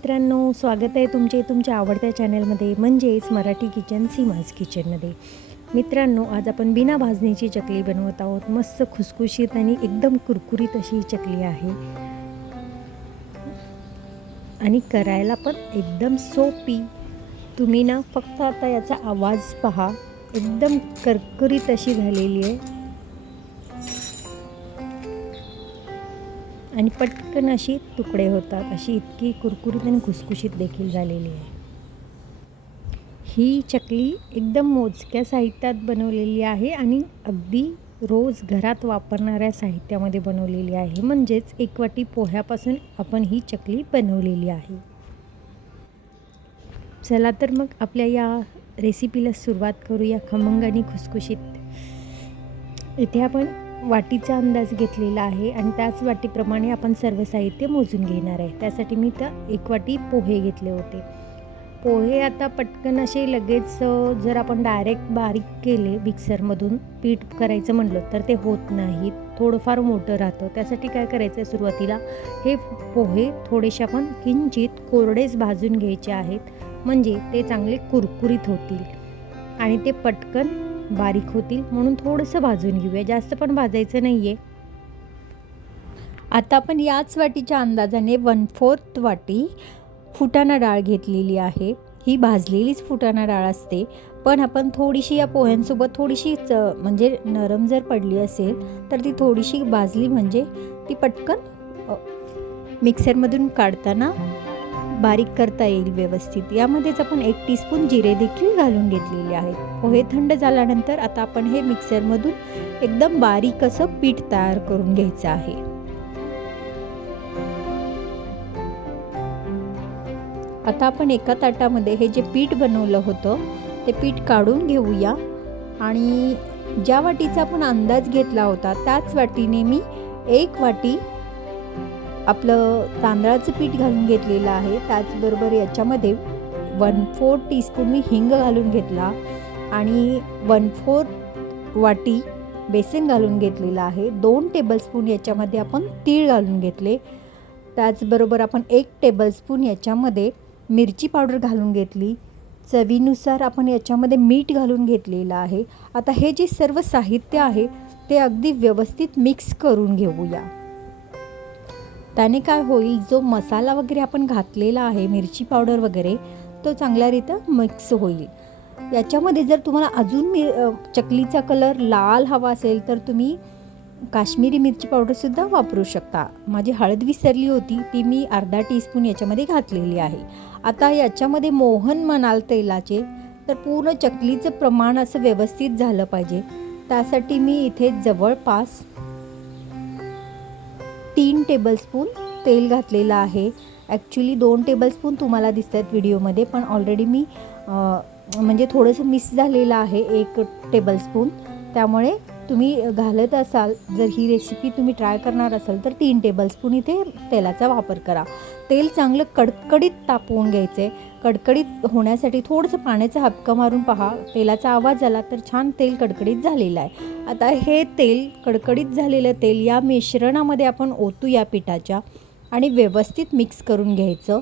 मित्रांनो स्वागत आहे तुमचे तुमच्या आवडत्या चॅनलमध्ये म्हणजेच मराठी किचन सीमाज किचनमध्ये. मित्रांनो आज आपण बिना भाजणीची चकली बनवत आहोत. मस्त खुसखुशीत आणि एकदम कुरकुरीत अशी ही चकली आहे. आणि करायला पण एकदम सोपी. तुम्ही ना फक्त आता याचा आवाज पहा. एकदम करकुरीत अशी झालेली आहे. आणि पटकन अशी तुकडे होतात. अशी इतकी कुरकुरीत आणि खुसखुशीत देखील झालेली आहे. ही चकली एकदम मोजक्या साहित्यात बनवलेली आहे आणि अगदी रोज घरात वापरणाऱ्या साहित्यामध्ये बनवलेली आहे. म्हणजेच एक वाटी पोह्यापासून आपण ही चकली बनवलेली आहे. चला तर मग आपल्या या रेसिपीला सुरुवात करूया. खमंग आणि खुसखुशीत. इथे आपण वाटीचा अंदाज घेतलेला आहे आणि त्याच वाटीप्रमाणे आपण सर्व साहित्य मोजून घेणार आहे. त्यासाठी मी तर एक वाटी पोहे घेतले होते. पोहे आता पटकन असे लगेच जर आपण डायरेक्ट बारीक केले मिक्सरमधून पीठ करायचं म्हणलं तर ते होत नाहीत थोडंफार मोठं राहतं. त्यासाठी काय करायचं आहे सुरुवातीला हे पोहे थोडेसे आपण किंचित कोरडेच भाजून घ्यायचे आहेत. म्हणजे ते चांगले कुरकुरीत होतील. आणि ते पटकन बारीक होतील म्हणून थोडंसं भाजून घेऊया. जास्त पण भाजायचं नाही आहे आता आपण याच वाटीच्या अंदाजाने वन फोर्थ वाटी फुटाणा डाळ घेतलेली आहे. ही भाजलेलीच फुटाणा डाळ असते. पण आपण थोडीशी या पोह्यांसोबत थोडीशी च म्हणजे नरम जर पडली असेल तर ती थोडीशी भाजली म्हणजे ती पटकन मिक्सरमधून काढताना बारीक करता येईल व्यवस्थित. यामध्येच आपण एक टीस्पून जिरे देखील घालून घेतलेले आहेत. पोहे थंड झाल्यानंतर आता आपण हे मिक्सरमधून एकदम बारीक असं पीठ तयार करून घ्यायचं आहे. आता आपण एका ताटामध्ये हे जे पीठ बनवलं होतं ते पीठ काढून घेऊया. आणि ज्या वाटीचा आपण अंदाज घेतला होता त्याच वाटीने मी एक वाटी आपलं तांदळाचं पीठ घालून घेतलेलं आहे. त्याचबरोबर याच्यामध्ये वन फोर टीस्पून मी हिंग घालून घेतला आणि वन फोर वाटी बेसन घालून घेतलेलं आहे. दोन टेबलस्पून याच्यामध्ये आपण तीळ घालून घेतले. त्याचबरोबर आपण एक टेबलस्पून याच्यामध्ये मिरची पावडर घालून घेतली. चवीनुसार आपण याच्यामध्ये मीठ घालून घेतलेलं आहे. आता हे जे सर्व साहित्य आहे ते अगदी व्यवस्थित मिक्स करून घेऊया. त्याने काय होईल जो मसाला वगैरे आपण घातलेला आहे मिरची पावडर वगैरे तो चांगल्यारीत्या मिक्स होईल. याच्यामध्ये जर तुम्हाला अजून मी चकलीचा कलर लाल हवा असेल तर तुम्ही काश्मीरी मिरची पावडरसुद्धा वापरू शकता. माझी हळद विसरली होती ती मी अर्धा टीस्पून याच्यामध्ये घातलेली आहे. आता याच्यामध्ये मोहन म्हणाल तेलाचे तर पूर्ण चकलीचं प्रमाण असं व्यवस्थित झालं पाहिजे. त्यासाठी मी इथे जवळपास तीन टेबलस्पून तेल घातलेलं आहे. ॲक्च्युली दोन टेबलस्पून तुम्हाला दिसत आहेत व्हिडिओमध्ये पण ऑलरेडी मी म्हणजे थोडंसं मिस झालेलं आहे एक टेबलस्पून त्यामुळे तुम्ही घालत असाल जर ही रेसिपी तुम्ही ट्राय करणार असाल तर तीन टेबलस्पून इथे तेलाचा वापर करा. तेल चांगलं कडकडीत तापवून घ्यायचं आहे कडकडीत होण्यासाठी थोडंसं पाण्याचा हबका मारून पहा. तेलाचा आवाज आला तर छान तेल कडकडीत झालेलं आहे. आता हे तेल कडकडीत झालेलं तेल या मिश्रणामध्ये आपण ओतू या पिठाच्या आणि व्यवस्थित मिक्स करून घ्यायचं.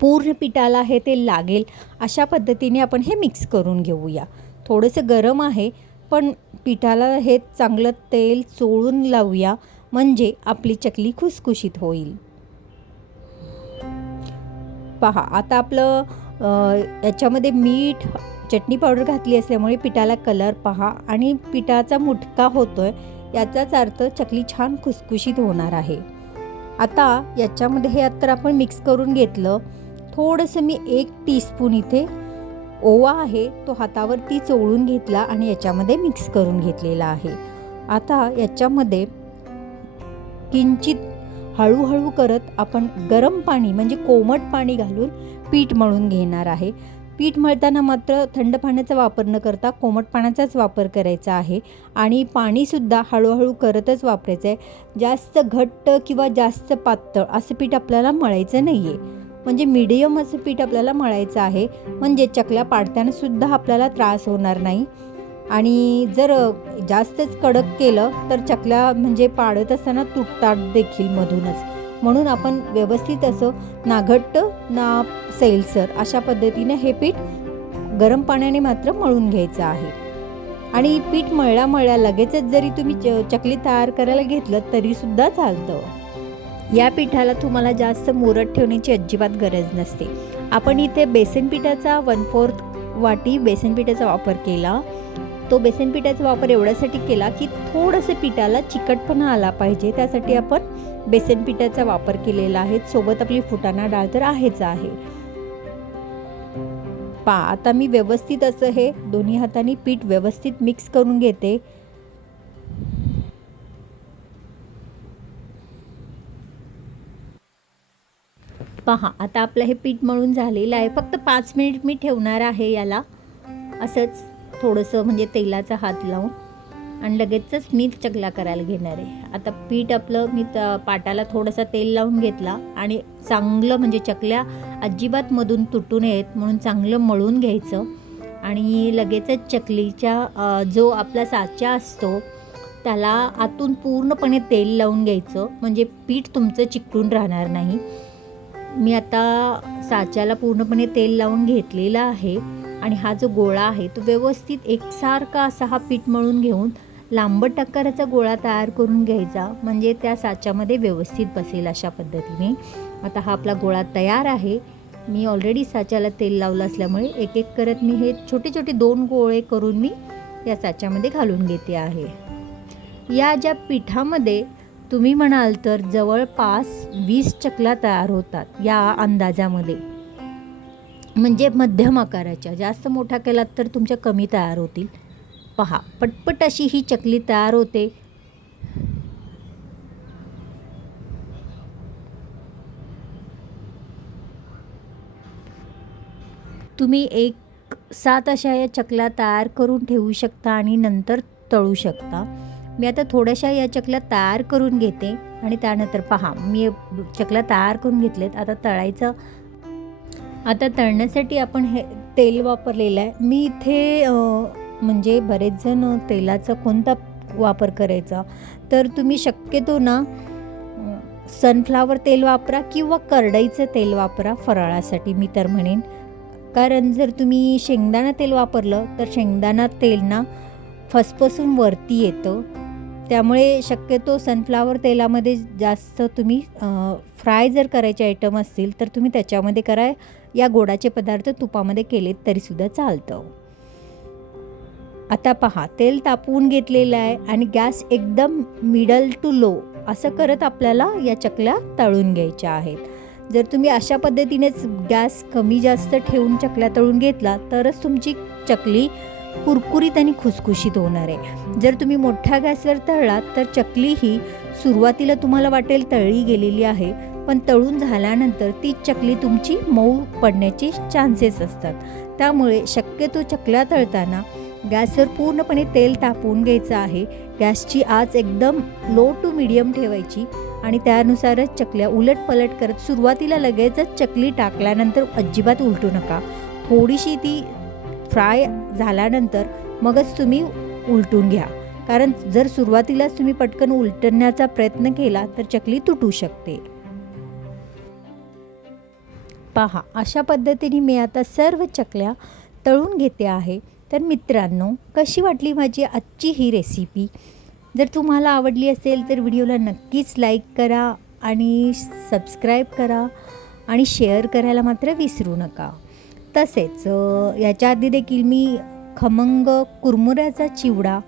पूर्ण पिठाला हे तेल लागेल अशा पद्धतीने आपण हे मिक्स करून घेऊया. थोडंसं गरम आहे पण पिठाला हे चांगलं तेल चोळून लावूया म्हणजे आपली चकली खुसखुशीत होईल. पहा आता आपलं याच्यामध्ये मीठ चटणी पावडर घातली असल्यामुळे पिठाला कलर पहा आणि पिठाचा मुटका होतो आहे याचाच अर्थ चकली छान खुसखुशीत होणार आहे. आता याच्यामध्ये हे तर आपण मिक्स करून घेतलं. थोडंसं मी एक टीस्पून इथे ओवा आहे तो हातावरती चोळून घेतला आणि याच्यामध्ये मिक्स करून घेतलेला आहे. आता याच्यामध्ये किंचित हळूहळू करत आपण गरम पाणी म्हणजे कोमट पाणी घालून पीठ मळून घेणार आहे. पीठ मळताना मात्र थंड पाण्याचा वापर न करता कोमट पाण्याचाच वापर करायचा आहे आणि पाणीसुद्धा हळूहळू करतच वापरायचं आहे जास्त घट्ट किंवा जास्त पातळ असं पीठ आपल्याला मळायचं नाही आहे म्हणजे मीडियम असं पीठ आपल्याला मळायचं आहे. म्हणजे चकल्या पाडताना सुद्धा आपल्याला त्रास होणार नाही. आणि जर जास्तच कडक केलं तर चकल्या म्हणजे पाडत असताना तुटतात देखील मधूनच. म्हणून आपण व्यवस्थित असं ना घट्ट ना सैलसर अशा पद्धतीने हे पीठ गरम पाण्याने मात्र मळून घ्यायचं आहे. आणि पीठ मळल्या मळल्या लगेचच जरी तुम्ही च चकली तयार करायला घेतलं तरीसुद्धा चालतं. या पिठाला तुम्हाला जास्त मुरत ठेवण्याची अजिबात गरज नसते. आपण इथे बेसन पिठाचा वन फोर्थ वाटी बेसन पिठाचा वापर केला. तो बेसन पिठाचा वापर एवढ्यासाठी केला की थोडंसं पिठाला चिकटपणा आला पाहिजे. त्यासाठी आपण बेसन पिठाचा वापर केलेला आहे. सोबत आपली फुटाणा डाळ तर आहेच आहे. पा आता मी व्यवस्थित असं हे दोन्ही हाताने पीठ व्यवस्थित मिक्स करून घेते. पहा आता आपलं हे पीठ मळून झालेलं आहे. फक्त पाच मिनिट मी ठेवणार आहे याला. असंच. थोडंसं म्हणजे तेलाचा हात लावून आणि लगेचच मी चकला करायला घेणार आहे. आता पीठ आपलं मी त पाटाला थोडंसं तेल लावून घेतला आणि चांगलं म्हणजे चकल्या अजिबात मधून तुटू नयेत म्हणून चांगलं मळून घ्यायचं. आणि लगेचच चकलीच्या जो आपला साचा असतो त्याला आतून पूर्णपणे तेल लावून घ्यायचं. म्हणजे पीठ तुमचं चिकटून राहणार नाही. मी आता साच्याला पूर्णपणे तेल लावून घेतलेलं आहे. आणि हा जो गोळा आहे तो व्यवस्थित एकसारखा असा हा पीठ मळून घेऊन लांबट आकाराचा गोळा तयार करून घ्यायचा. म्हणजे त्या साच्यामध्ये व्यवस्थित बसेल अशा पद्धतीने. आता हा आपला गोळा तयार आहे. मी ऑलरेडी साच्याला तेल लावलं असल्यामुळे एक एक करत मी हे छोटे छोटे दोन गोळे करून मी या साच्यामध्ये घालून घेते आहे. या ज्या पिठामध्ये तुम्ही म्हणाल तर जवळपास वीस चकला तयार होतात या अंदाजामध्ये. म्हणजे मध्यम आकाराच्या. जास्त मोठा केलात तर तुमच्या कमी तयार होतील. पहा पटपट अशी ही चकली तयार होते. तुम्ही एक सात अशा या चकल्या तयार करून ठेवू शकता आणि नंतर तळू शकता. मी आता थोड्याशा या चकल्या तयार करून घेते आणि त्यानंतर पहा मी चकल्या तयार करून घेतलेत. आता तळायचं आता तळण्यासाठी आपण हे तेल वापरलेलं आहे. मी इथे म्हणजे बरेच जण तेलाचा कोणता वापर करायचा तर तुम्ही शक्यतो ना सनफ्लावर तेल वापरा किंवा करडईचं तेल वापरा फराळासाठी मी तर म्हणेन. कारण जर तुम्ही शेंगदाणा तेल वापरलं तर शेंगदाणा तेल ना फसफसून वरती येतं. त्यामुळे शक्यतो सनफ्लावर तेलामध्ये जास्त तुम्ही फ्राय जर करायचे आयटम असतील तर तुम्ही त्याच्यामध्ये करा. या गोडाचे पदार्थ तुपामध्ये केलेत तरीसुद्धा चालतं. आता पहा तेल तापवून घेतलेलं आहे आणि गॅस एकदम मिडल टू लो असं करत आपल्याला या चकल्या तळून घ्यायच्या आहेत. जर तुम्ही अशा पद्धतीनेच गॅस कमी जास्त ठेवून चकल्या तळून घेतला तरच तुमची चकली कुरकुरीत आणि खुसखुशीत होणार आहे. जर तुम्ही मोठ्या गॅसवर तळलात तर चकली ही सुरुवातीला तुम्हाला वाटेल तळली गेलेली आहे. पण तळून झाल्यानंतर ती चकली तुमची मऊ पडण्याचे चान्सेस असतात. त्यामुळे शक्यतो चकल्या तळताना गॅसवर पूर्णपणे तेल तापवून घ्यायचं आहे. गॅसची आच एकदम लो टू मिडियम ठेवायची आणि त्यानुसारच चकल्या उलट पलट करत सुरुवातीला लगेचच चकली टाकल्यानंतर अजिबात उलटू नका. थोडीशी ती फ्राय झाल्यानंतर मगच तुम्ही उलटून घ्या. कारण जर सुरुवातीलाच तुम्ही पटकन उलटण्याचा प्रयत्न केला तर चकली तुटू शकते. पहा अशा पद्धतीने मी आता सर्व चकल्या तळून घेते आहे. तर मित्रांनो कशी वाटली माझी आजची ही रेसिपी जर तुम्हाला आवडली असेल तर व्हिडिओला नक्कीच लाईक करा आणि सबस्क्राईब करा आणि शेअर करायला मात्र विसरू नका. तसेच याच्या आधी देखील मी खमंग कुरमुऱ्याचा चिवडा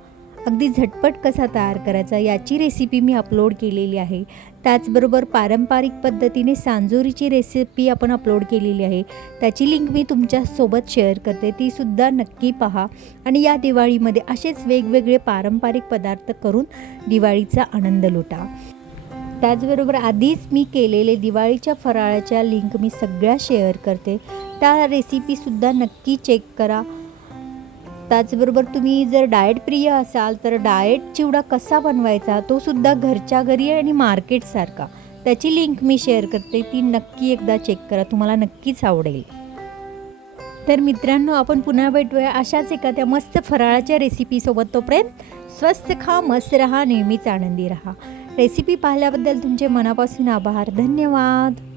अगदी झटपट कसा तयार करायचा याची रेसिपी मी अपलोड केलेली आहे. त्याचबरोबर पारंपरिक पद्धतीने सांजोरीची रेसिपी आपण अपलोड केलेली आहे. त्याची लिंक मी तुमच्यासोबत शेअर करते तीसुद्धा नक्की पहा. आणि या दिवाळीमध्ये असेच वेगवेगळे पारंपरिक पदार्थ करून दिवाळीचा आनंद लुटा. त्याचबरोबर आधीच मी केलेले दिवाळीच्या फराळाच्या लिंक मी सगळ्या शेअर करते. त्या रेसिपीसुद्धा नक्की चेक करा. त्याचबरोबर तुम्ही जर डाएट प्रिय असाल तर डाएट चिवडा कसा बनवायचा तो सुद्धा घरच्या घरी आणि मार्केटसारखा त्याची लिंक मी शेअर करते ती नक्की एकदा चेक करा तुम्हाला नक्कीच आवडेल. तर मित्रांनो आपण पुन्हा भेटूया अशाच एका त्या मस्त फराळाच्या रेसिपीसोबत तोपर्यंत स्वस्त खा मस्त रहा नेहमीच आनंदी रहा. रेसिपी पाहिल्याबद्दल तुमचे मनापासून आभार धन्यवाद.